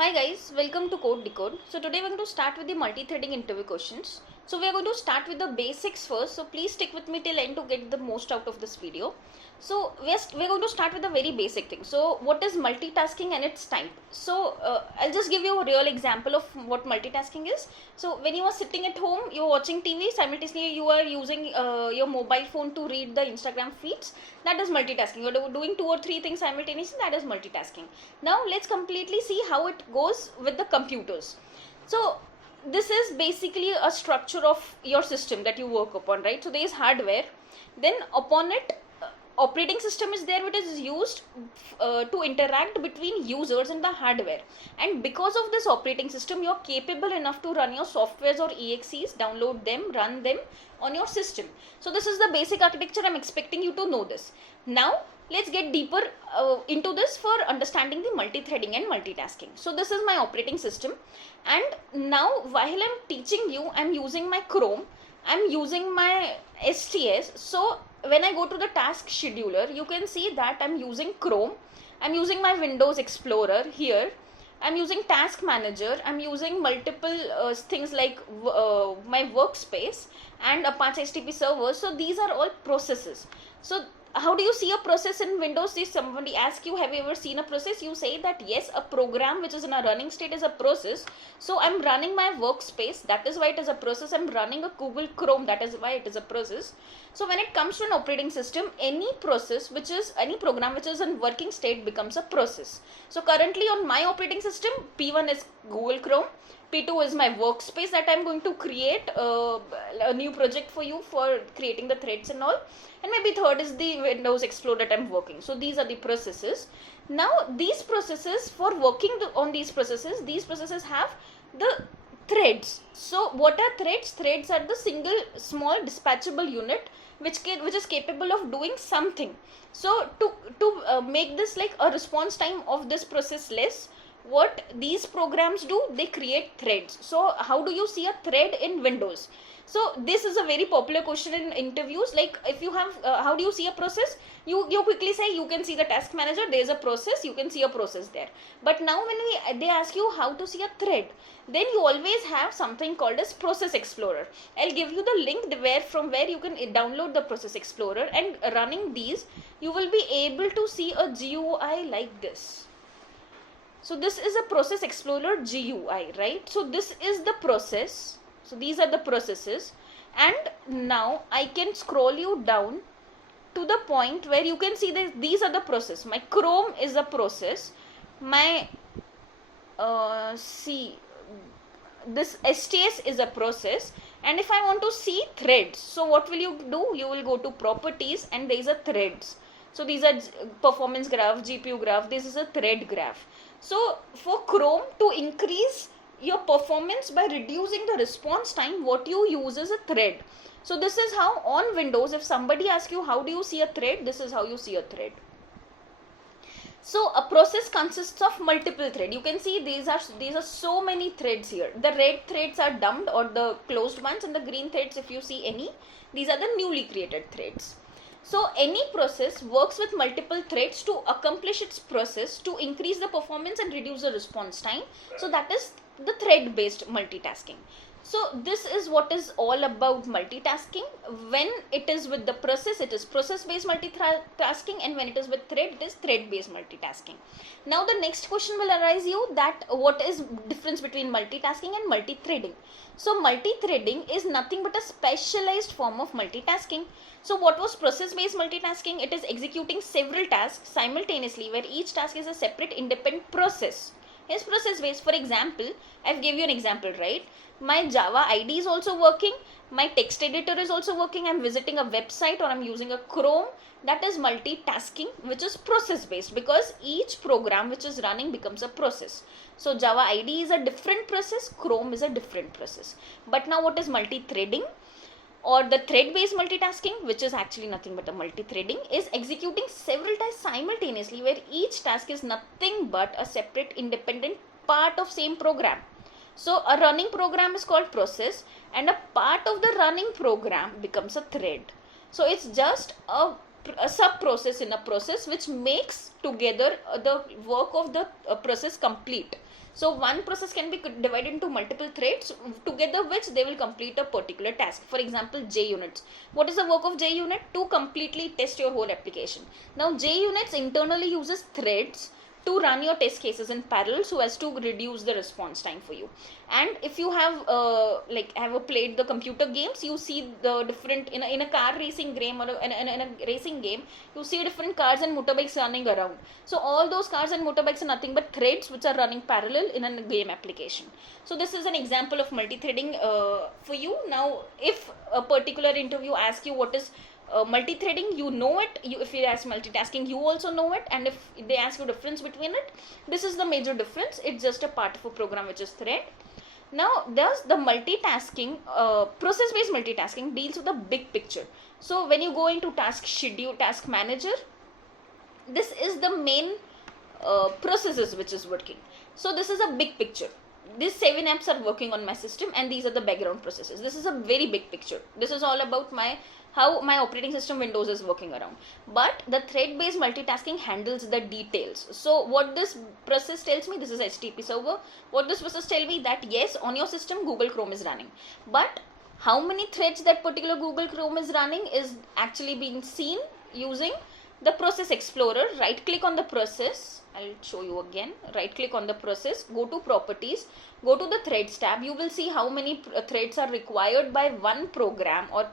Hi guys, welcome to Code Decode. So today we're going to start with the multi-threading interview questions. So we're going to start with the basics first. So please stick with me till end to get the most out of this video. So we're going to start with a very basic thing. So what is multitasking and its type? So I'll just give you a real example of what multitasking is. So when you are sitting at home, you're watching TV, simultaneously you are using your mobile phone to read the Instagram feeds. That is multitasking. You're doing 2 or 3 things simultaneously. That is multitasking. Now let's completely see how it goes with the computers. So this is basically a structure of your system that you work upon, right? So there is hardware, then upon it operating system is there, which is used to interact between users and the hardware, and because of this operating system you're capable enough to run your softwares or exes, download them, run them on your system. So this is the basic architecture. I'm expecting you to know this. Now let's get deeper into this for understanding the multi-threading and multitasking. So this is my operating system, and now while I'm teaching you, I'm using my Chrome, I'm using my STS. So when I go to the task scheduler, you can see that I'm using Chrome, I'm using my Windows Explorer here, I'm using task manager, I'm using multiple things like my workspace and Apache HTTP server. So these are all processes. So how do you see a process in Windows? If somebody asks you, have you ever seen a process? You say that yes, a program which is in a running state is a process. So I'm running my workspace, that is why it is a process. I'm running a Google Chrome, that is why it is a process. So when it comes to an operating system, any process which is, any program which is in working state becomes a process. So currently on my operating system, P1 is Google Chrome, P2 is my workspace that I'm going to create a new project for you for creating the threads and all, and maybe third is the Windows Explorer that I'm working. So these are the processes. Now these processes, for working on these processes have the threads. So what are threads? Threads are the single small dispatchable unit which is capable of doing something. So to make this like a response time of this process less, what these programs do, they create threads. So how do you see a thread in Windows? So this is a very popular question in interviews. Like if you have how do you see a process, you quickly say you can see the task manager, there is a process, you can see a process there. But now when they ask you how to see a thread, then you always have something called as Process Explorer. I'll give you the link from where you can download the Process Explorer, and running these you will be able to see a GUI like this. So this is a Process Explorer GUI, right? So this is the process. So these are the processes, and now I can scroll you down to the point where you can see that these are the process. My Chrome is a process. My this STS is a process. And if I want to see threads, so what will you do? You will go to properties, and there is a threads. So these are performance graph, GPU graph. This is a thread graph. So for Chrome, to increase your performance by reducing the response time, what you use is a thread. So this is how on Windows, if somebody asks you how do you see a thread, this is how you see a thread. So a process consists of multiple threads. You can see these are so many threads here. The red threads are dumped, or the closed ones, and the green threads, if you see any, these are the newly created threads. So any process works with multiple threads to accomplish its process, to increase the performance and reduce the response time. So that is the thread based multitasking. So this is what is all about multitasking. When it is with the process, it is process based multitasking, and when it is with thread, it is thread based multitasking. Now the next question will arise you that what is difference between multitasking and multi-threading. So multi-threading is nothing but a specialized form of multitasking. So what was process based multitasking? It is executing several tasks simultaneously, where each task is a separate independent process. Is process based. For example, I've gave you an example, right? My Java ID is also working, my text editor is also working, I'm visiting a website, or I'm using a Chrome. That is multitasking, which is process based, because each program which is running becomes a process. So Java ID is a different process, Chrome is a different process. But now what is multi-threading? Or the thread based multitasking, which is actually nothing but a multi-threading, is executing several tasks simultaneously, where each task is nothing but a separate independent part of same program. So a running program is called process, and a part of the running program becomes a thread. So it's just a a sub process in a process which makes together the work of the process complete. So one process can be divided into multiple threads together which they will complete a particular task. For example, JUnits. What is the work of JUnit? To completely test your whole application. Now JUnits internally uses threads to run your test cases in parallel so as to reduce the response time for you. And if you have played the computer games, you see the different in a car racing game or in a racing game, you see different cars and motorbikes running around. So all those cars and motorbikes are nothing but threads which are running parallel in a game application. So this is an example of multi-threading for you. Now if a particular interview asks you what is multi-threading, you know it. If you ask multitasking, you also know it. And if they ask you difference between it, this is the major difference. It's just a part of a program which is thread. Now there's the multitasking, process-based multitasking deals with the big picture. So when you go into task schedule, task manager, this is the main processes which is working. So this is a big picture. These 7 apps are working on my system and these are the background processes. This is a very big picture. This is all about how my operating system Windows is working around. But the thread-based multitasking handles the details. So what this process tells me, this is HTTP server. What this process tells me that yes, on your system Google Chrome is running. But how many threads that particular Google Chrome is running is actually being seen using the process explorer. Right click on the process. I'll show you again. Right click on the process, go to properties, go to the threads tab. You will see how many threads are required by one program or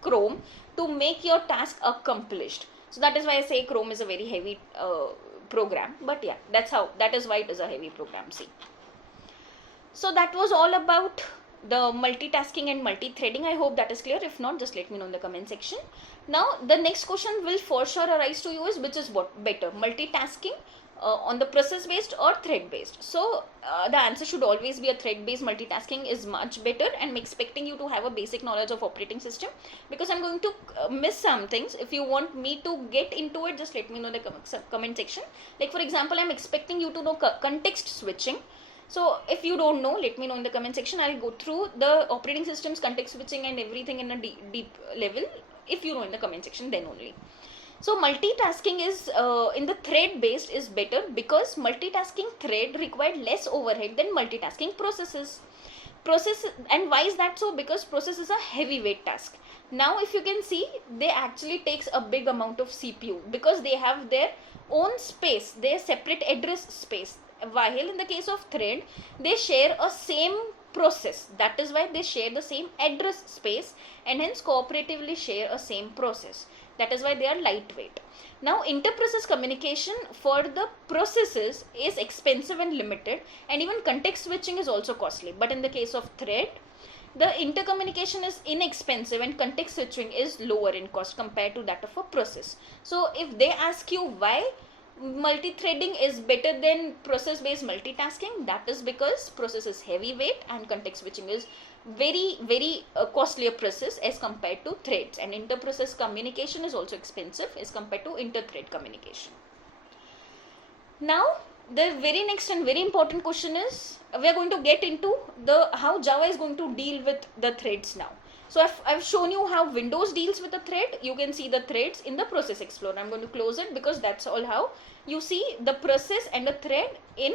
Chrome to make your task accomplished. So that is why I say Chrome is a very heavy program. But yeah, that is why it is a heavy program. See. So that was all about the multitasking and multi-threading. I hope that is clear. If not, just let me know in the comment section. Now the next question will for sure arise to you is which is what better, multitasking on the process based or thread based. So the answer should always be a thread based. Multitasking is much better, and I'm expecting you to have a basic knowledge of operating system, because I'm going to miss some things. If you want me to get into it, just let me know in the comment section. Like for example, I'm expecting you to know context switching. So if you don't know, let me know in the comment section. I'll go through the operating systems, context switching and everything in a deep level. If you know in the comment section, then only. So multitasking is in the thread based is better, because multitasking thread required less overhead than multitasking processes. And why is that so? Because process is a heavyweight task. Now if you can see, they actually takes a big amount of CPU because they have their own space, their separate address space. While in the case of thread, they share a same process. That is why they share the same address space and hence cooperatively share a same process. That is why they are lightweight. Now inter-process communication for the processes is expensive and limited, and even context switching is also costly. But in the case of thread, the intercommunication is inexpensive and context switching is lower in cost compared to that of a process. So if they ask you why multi-threading is better than process-based multitasking, that is because process is heavyweight and context switching is very costlier process as compared to threads, and inter-process communication is also expensive as compared to inter-thread communication. Now the very next and very important question is, we are going to get into how Java is going to deal with the threads now. So I've shown you how Windows deals with the thread. You can see the threads in the process explorer. I'm going to close it because that's all how you see the process and the thread in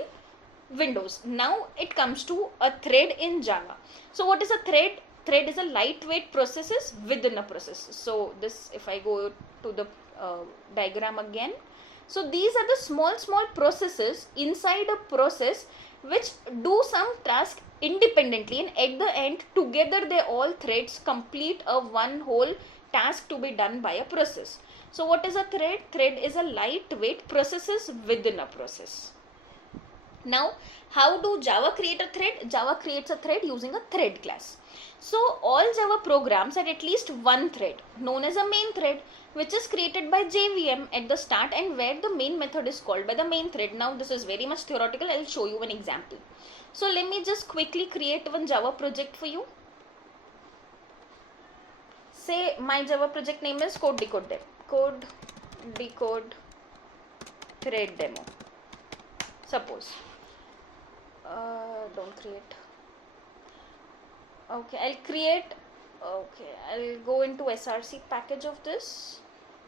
Windows. Now it comes to a thread in Java. So what is a thread? Thread is a lightweight processes within a process. So this, if I go to the diagram again. So these are the small processes inside a process which do some task independently, and at the end together they all threads complete a one whole task to be done by a process. So what is a thread? Thread is a lightweight processes within a process. Now how do Java create a thread? Java creates a thread using a thread class. So all Java programs have at least one thread known as a main thread, which is created by JVM at the start and where the main method is called by the main thread. Now this is very much theoretical. I'll show you an example. So let me just quickly create one Java project for you. Say my Java project name is Code Decode Dev. Code Decode Thread Demo. Suppose. Don't create. Okay, I'll go into src package of this.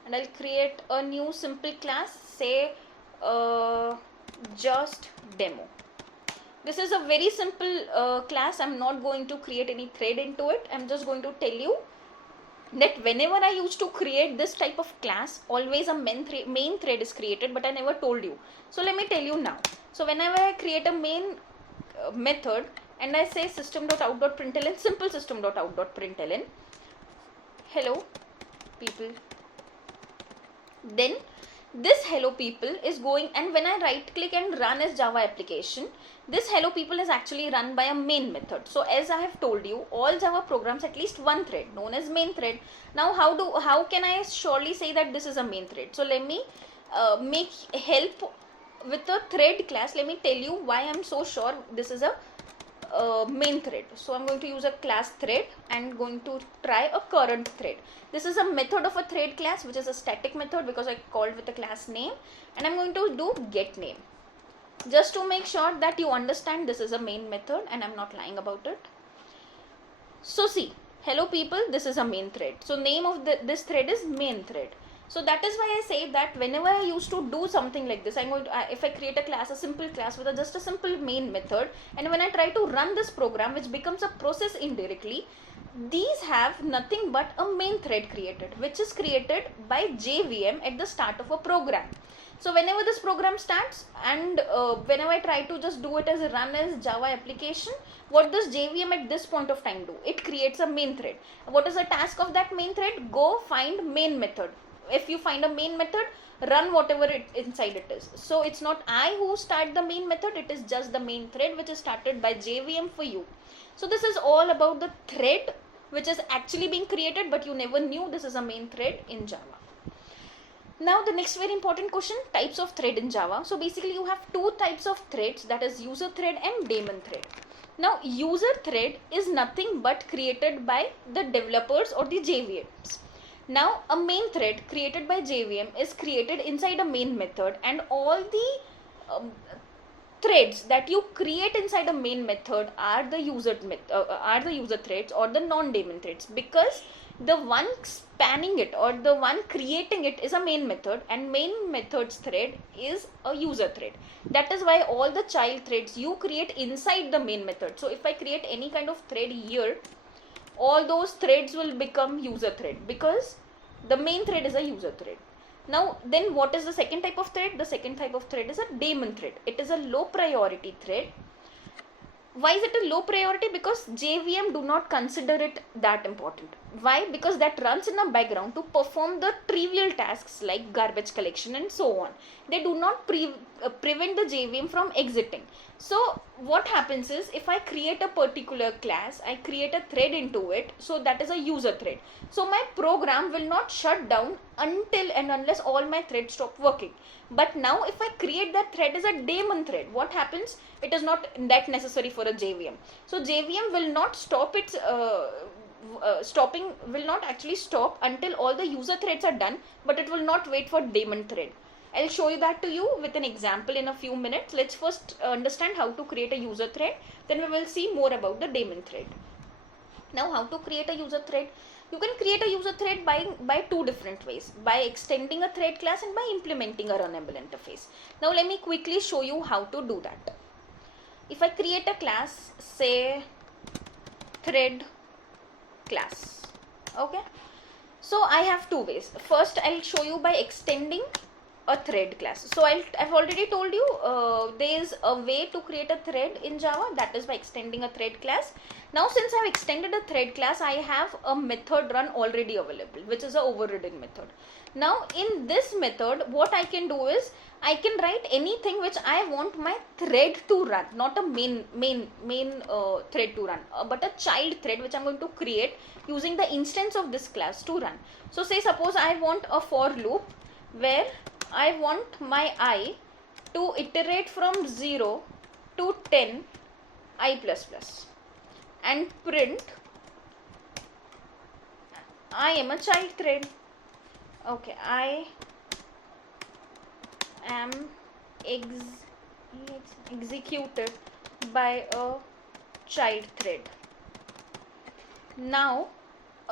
and I'll create a new simple class, say just demo. This is a very simple class. I'm not going to create any thread into it. I'm just going to tell you that whenever I used to create this type of class, always a main thread is created, but I never told you. So let me tell you now. So whenever I create a main method and I say system.out.println, simple system.out.println, hello people, then this hello people is going, and when I right click and run as Java application, this hello people is actually run by a main method. So as I have told you, all Java programs at least one thread known as main thread. Now how can I surely say that this is a main thread? So let me make help with a thread class. Let me tell you why I'm so sure this is a main thread. So I'm going to use a class thread and going to try a current thread. This is a method of a thread class, which is a static method because I called with the class name, and I'm going to do get name just to make sure that you understand this is a main method and I'm not lying about it. So see, hello people, this is a main thread. So name of this thread is main thread. So that is why I say that whenever I used to do something like this, I'm going to, if I create a class, a simple class with just a simple main method, and when I try to run this program, which becomes a process indirectly, these have nothing but a main thread created, which is created by JVM at the start of a program. So whenever this program starts and whenever I try to just do it as a run as Java application, what does JVM at this point of time do? It creates a main thread. What is the task of that main thread? Go find main method. If you find a main method, run whatever inside it is. So it's not I who start the main method, it is just the main thread which is started by JVM for you. So this is all about the thread which is actually being created, but you never knew this is a main thread in Java. Now the next very important question, types of thread in Java. So basically you have two types of threads, that is user thread and daemon thread. Now user thread is nothing but created by the developers or the JVMs. Now a main thread created by JVM is created inside a main method, and all the threads that you create inside a main method are the user threads or the non-daemon threads, because the one spanning it or the one creating it is a main method, and main method's thread is a user thread. That is why all the child threads you create inside the main method. So if I create any kind of thread here, all those threads will become user thread because the main thread is a user thread. Now then what is the second type of thread? The second type of thread is a daemon thread. It is a low priority thread. Why is it a low priority? Because JVM do not consider it that important. Why? Because that runs in the background to perform the trivial tasks like garbage collection and so on. They do not prevent the JVM from exiting. So what happens is, if I create a particular class, I create a thread into it, so that is a user thread. So my program will not shut down until and unless all my threads stop working. But now if I create that thread as a daemon thread, what happens? It is not that necessary for a JVM. So JVM will not stop its will not actually stop until all the user threads are done, but it will not wait for daemon thread. I'll show you that to you with an example in a few minutes. Let's first understand how to create a user thread, then we will see more about the daemon thread. Now how to create a user thread? You can create a user thread by two different ways, by extending a thread class and by implementing a runnable interface. Now let me quickly show you how to do that. If I create a class, say thread class, okay, so I have two ways. First I'll show you by extending a thread class. So I've already told you there is a way to create a thread in Java, that is by extending a thread class. Now since I've extended a thread class, I have a method run already available, which is a overridden method. Now in this method, what I can do is I can write anything which I want my thread to run, not a main thread to run, but a child thread which I'm going to create using the instance of this class to run. So say suppose I want a for loop where I want my I to iterate from 0 to 10 I++ and print I am a child thread. Okay, I am executed by a child thread. Now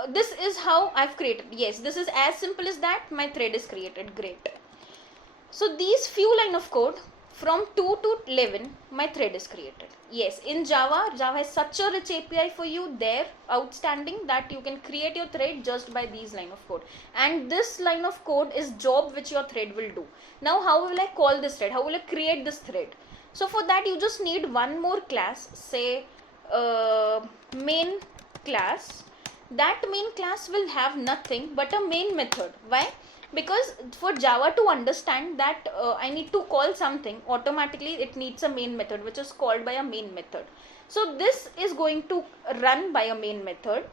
this is how I've created. Yes, this is as simple as that. My thread is created. Great. So these few line of code from 2 to 11, my thread is created. Yes, in Java has such a rich API for you there, outstanding, that you can create your thread just by these line of code. And this line of code is job which your thread will do. Now how will I call this thread? How will I create this thread? So for that you just need one more class, say main class. That main class will have nothing but a main method. Why? Because for Java to understand that I need to call something, automatically it needs a main method which is called by a main method. So this is going to run by a main method.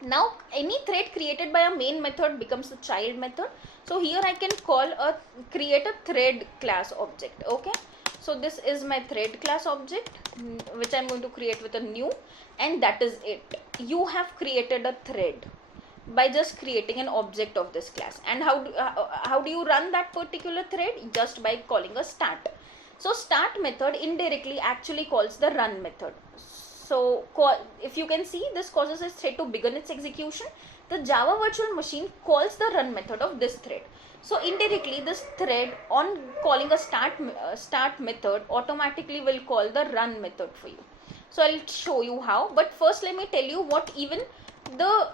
Now any thread created by a main method becomes a child method. So here I can create a thread class object. Okay. So this is my thread class object which I'm going to create with a new, and that is it. You have created a thread by just creating an object of this class. And how do you run that particular thread? Just by calling a start. So start method indirectly actually calls the run method. So if you can see, this causes this thread to begin its execution. The Java virtual machine calls the run method of this thread. So indirectly this thread, on calling a start method, automatically will call the run method for you. So I'll show you how, but first let me tell you what even the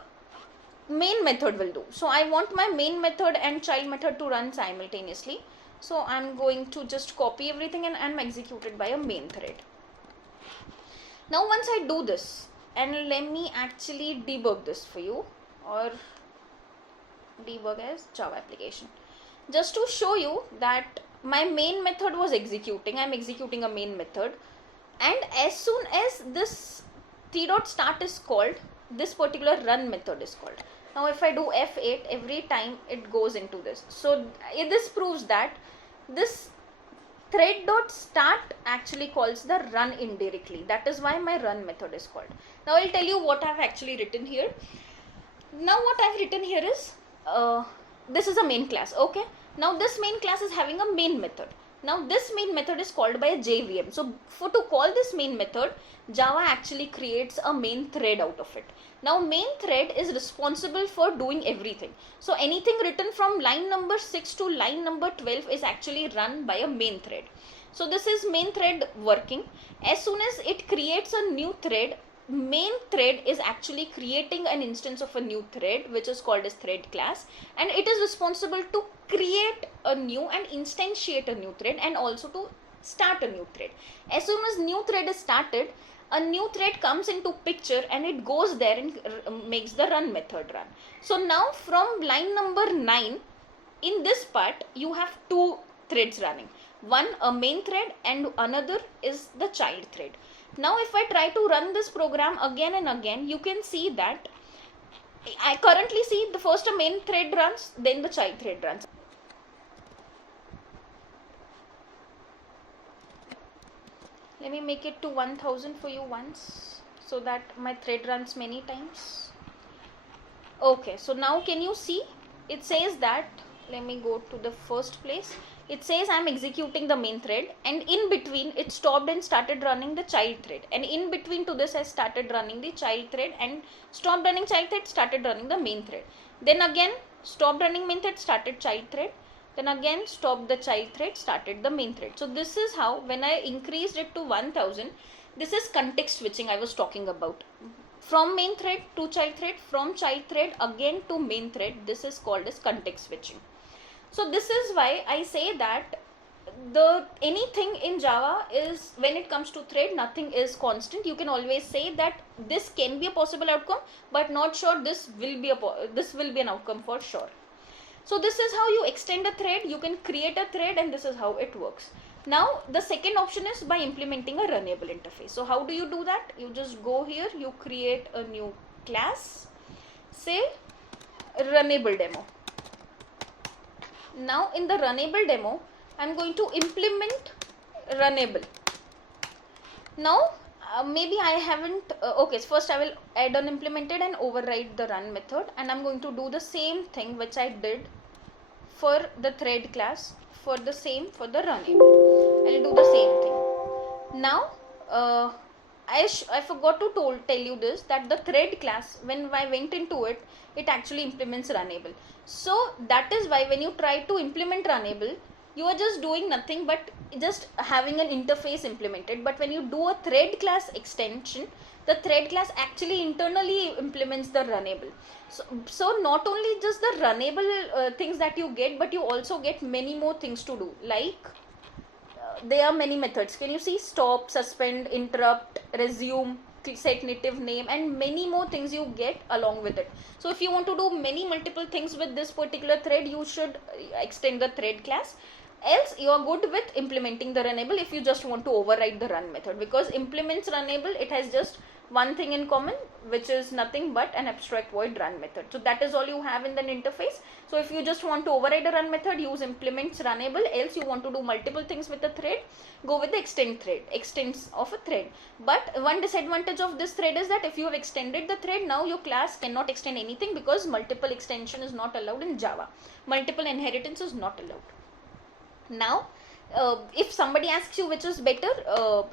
main method will do. So I want my main method and child method to run simultaneously. So I'm going to just copy everything and I'm executed by a main thread. Now once I do this, and let me actually debug this for you, or debug as Java application, just to show you that my main method was executing. I'm executing a main method, and as soon as this t.start is called, this particular run method is called. Now if I do F8, every time it goes into this. So this proves that this thread.start actually calls the run indirectly. That is why my run method is called. Now I'll tell you what I've actually written here. Now what I've written here is, this is a main class. Okay. Now this main class is having a main method. Now this main method is called by a JVM. So to call this main method, Java actually creates a main thread out of it. Now main thread is responsible for doing everything. So anything written from line number 6 to line number 12 is actually run by a main thread. So this is main thread working. As soon as it creates a new thread, main thread is actually creating an instance of a new thread which is called as thread class, and it is responsible to create a new and instantiate a new thread, and also to start a new thread. As soon as new thread is started, a new thread comes into picture and it goes there and makes the run method run. So now from line number 9, in this part you have two threads running, one a main thread and another is the child thread. Now if I try to run this program again and again, you can see that I currently see the first a main thread runs, then the child thread runs. Let me make it to 1000 for you once, so that my thread runs many times. Okay, so now can you see, it says that, let me go to the first place. It says I'm executing the main thread, and in between it stopped and started running the child thread, and in between to this I started running the child thread and stopped running child thread, started running the main thread. Then again stopped running main thread, started child thread. Then again stopped the child thread, started the main thread. So this is how, when I increased it to 1000, this is context switching I was talking about. From main thread to child thread, from child thread again to main thread, this is called as context switching. So this is why I say that anything in Java is, when it comes to thread, nothing is constant. You can always say that this can be a possible outcome, but not sure this will be an outcome for sure. So this is how you extend a thread. You can create a thread, and this is how it works. Now the second option is by implementing a runnable interface. So how do you do that? You just go here, you create a new class, say runnable demo. Now in the runnable demo, I'm going to implement runnable. Now maybe I haven't, okay, so first I will add unimplemented and override the run method, and I'm going to do the same thing which I did for the thread class, for the runnable. I'll do the same thing. Now I forgot to tell you this, that the thread class, when I went into it, it actually implements Runnable. So that is why when you try to implement Runnable, you are just doing nothing but just having an interface implemented. But when you do a thread class extension, the thread class actually internally implements the Runnable. So not only just the Runnable things that you get, but you also get many more things to do, like there are many methods. Can you see? Stop, suspend, interrupt, resume, set native name, and many more things you get along with it. So if you want to do many multiple things with this particular thread, you should extend the thread class. Else you are good with implementing the Runnable if you just want to override the run method, because implements Runnable, it has just one thing in common, which is nothing but an abstract void run method. So that is all you have in the interface. So if you just want to override a run method, use implements Runnable. Else you want to do multiple things with a thread, go with the extends of a thread. But one disadvantage of this thread is that if you have extended the thread, now your class cannot extend anything, because multiple extension is not allowed in Java. Multiple inheritance is not allowed. Now if somebody asks you which is better,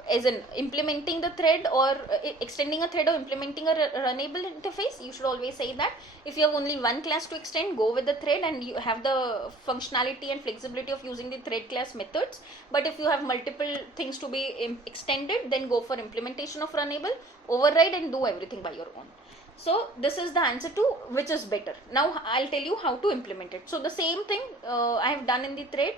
as in implementing the thread or extending a thread or implementing a Runnable interface, you should always say that if you have only one class to extend, go with the thread and you have the functionality and flexibility of using the thread class methods. But if you have multiple things to be extended, then go for implementation of Runnable, override and do everything by your own. So this is the answer to which is better. Now I'll tell you how to implement it. So the same thing I have done in the thread,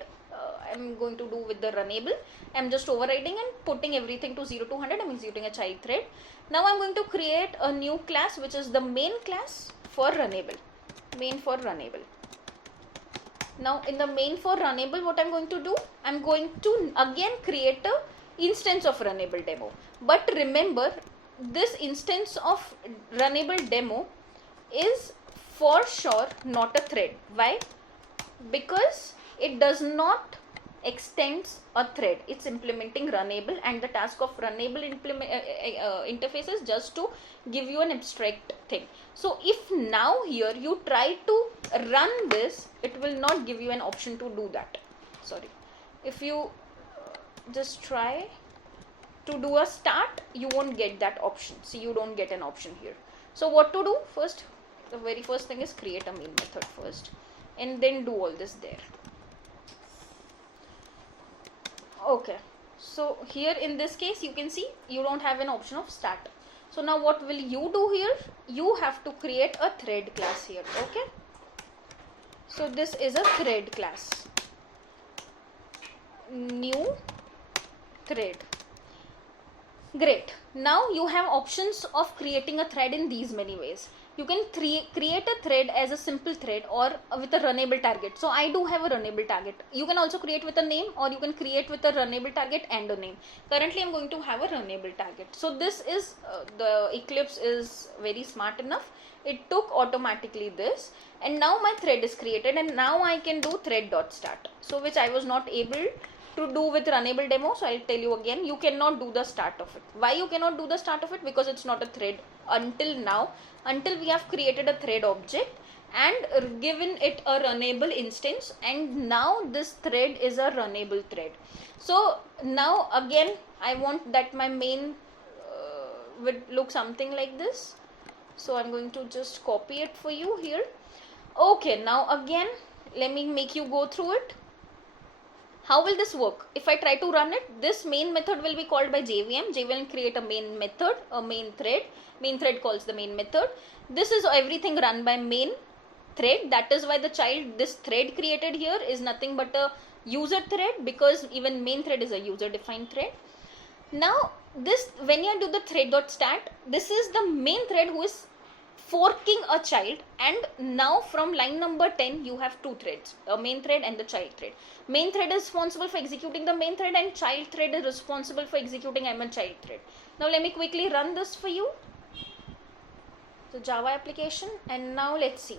I'm going to do with the Runnable. I'm just overriding and putting everything to 0 to 100. I'm executing a child thread. Now I'm going to create a new class, which is the main class for Runnable. Main for Runnable. Now in the main for Runnable, what I'm going to do, I'm going to again create a instance of Runnable demo. But remember, this instance of Runnable demo is for sure not a thread. Why? Because it does not extends a thread. It's implementing Runnable, and the task of Runnable interface is just to give you an abstract thing. So if now here you try to run this, it will not give you an option to do that. Sorry. If you just try to do a start, you won't get that option. See, you don't get an option here. So what to do? First, the very first thing is create a main method first, and then do all this there. Okay, so here in this case you can see you don't have an option of start. So now what will you do here? You have to create a thread class here. Okay, so this is a thread class, new thread. Great. Now you have options of creating a thread in these many ways. You can create a thread as a simple thread or with a runnable target. So I do have a runnable target. You can also create with a name, or you can create with a runnable target and a name. Currently I'm going to have a runnable target. So this is the Eclipse is very smart enough. It took automatically this, and now my thread is created, and now I can do thread.start. So which I was not able to do with Runnable demo. So I'll tell you again, you cannot do the start of it. Why you cannot do the start of it? Because it's not a thread until now, until we have created a thread object and given it a runnable instance, and now this thread is a runnable thread. So now again I want that my main would look something like this. So I'm going to just copy it for you here. Okay, now again let me make you go through it. How will this work? If I try to run it, this main method will be called by JVM. JVM will create a main method, a main thread. Main thread calls the main method. This is everything run by main thread. That is why the child, this thread created here is nothing but a user thread, because even main thread is a user defined thread. Now this, when you do the thread.start, this is the main thread who is forking a child, and now from line number 10 you have two threads, a main thread and the child thread. Main thread is responsible for executing the main thread, and child thread is responsible for executing a child thread. Now let me quickly run this for you. So Java application, and now let's see.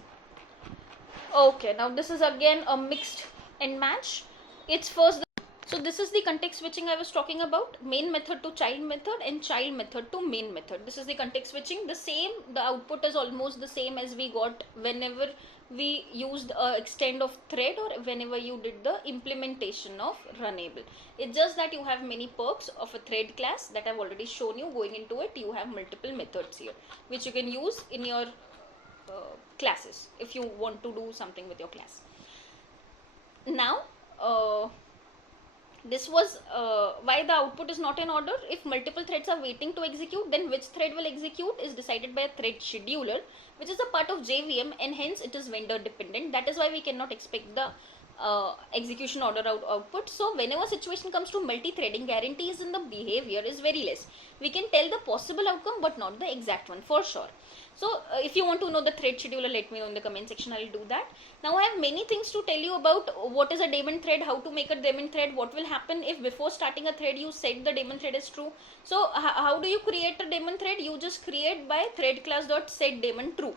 Okay, now this is again a mixed and match. It's first So this is the context switching I was talking about, main method to child method and child method to main method. This is the context switching. The output is almost the same as we got whenever we used extend of thread or whenever you did the implementation of Runnable. It's just that you have many perks of a thread class that I've already shown you. Going into it, you have multiple methods here which you can use in your classes if you want to do something with your class. Now this was why the output is not in order. If multiple threads are waiting to execute, then which thread will execute is decided by a thread scheduler, which is a part of JVM, and hence it is vendor dependent. That is why we cannot expect the execution order output. So whenever situation comes to multi-threading, guarantees in the behavior is very less. We can tell the possible outcome but not the exact one for sure. So if you want to know the thread scheduler, let me know in the comment section. I'll do that. Now I have many things to tell you about what is a daemon thread, how to make a daemon thread, what will happen if before starting a thread you set the daemon thread is true. So how do you create a daemon thread? You just create by thread class dot set daemon true,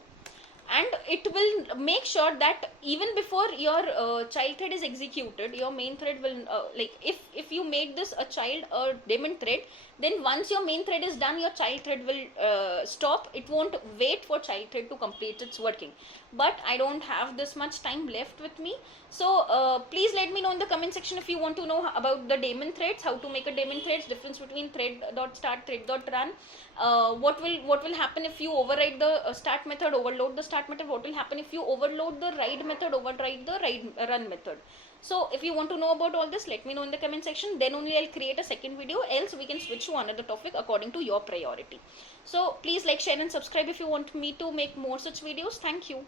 and it will make sure that even before your child thread is executed, your main thread will like if you made this a child or daemon thread, then once your main thread is done, your child thread will stop. It won't wait for child thread to complete its working. But I don't have this much time left with me, so please let me know in the comment section if you want to know about the daemon threads, how to make a daemon threads, difference between thread.start, thread.run, what will happen if you override the start method, overload the start method, what will happen if you overload the ride method, override the run method. So if you want to know about all this, let me know in the comment section. Then only I'll create a second video, else we can switch to another topic according to your priority. So please like, share and subscribe if you want me to make more such videos. Thank you.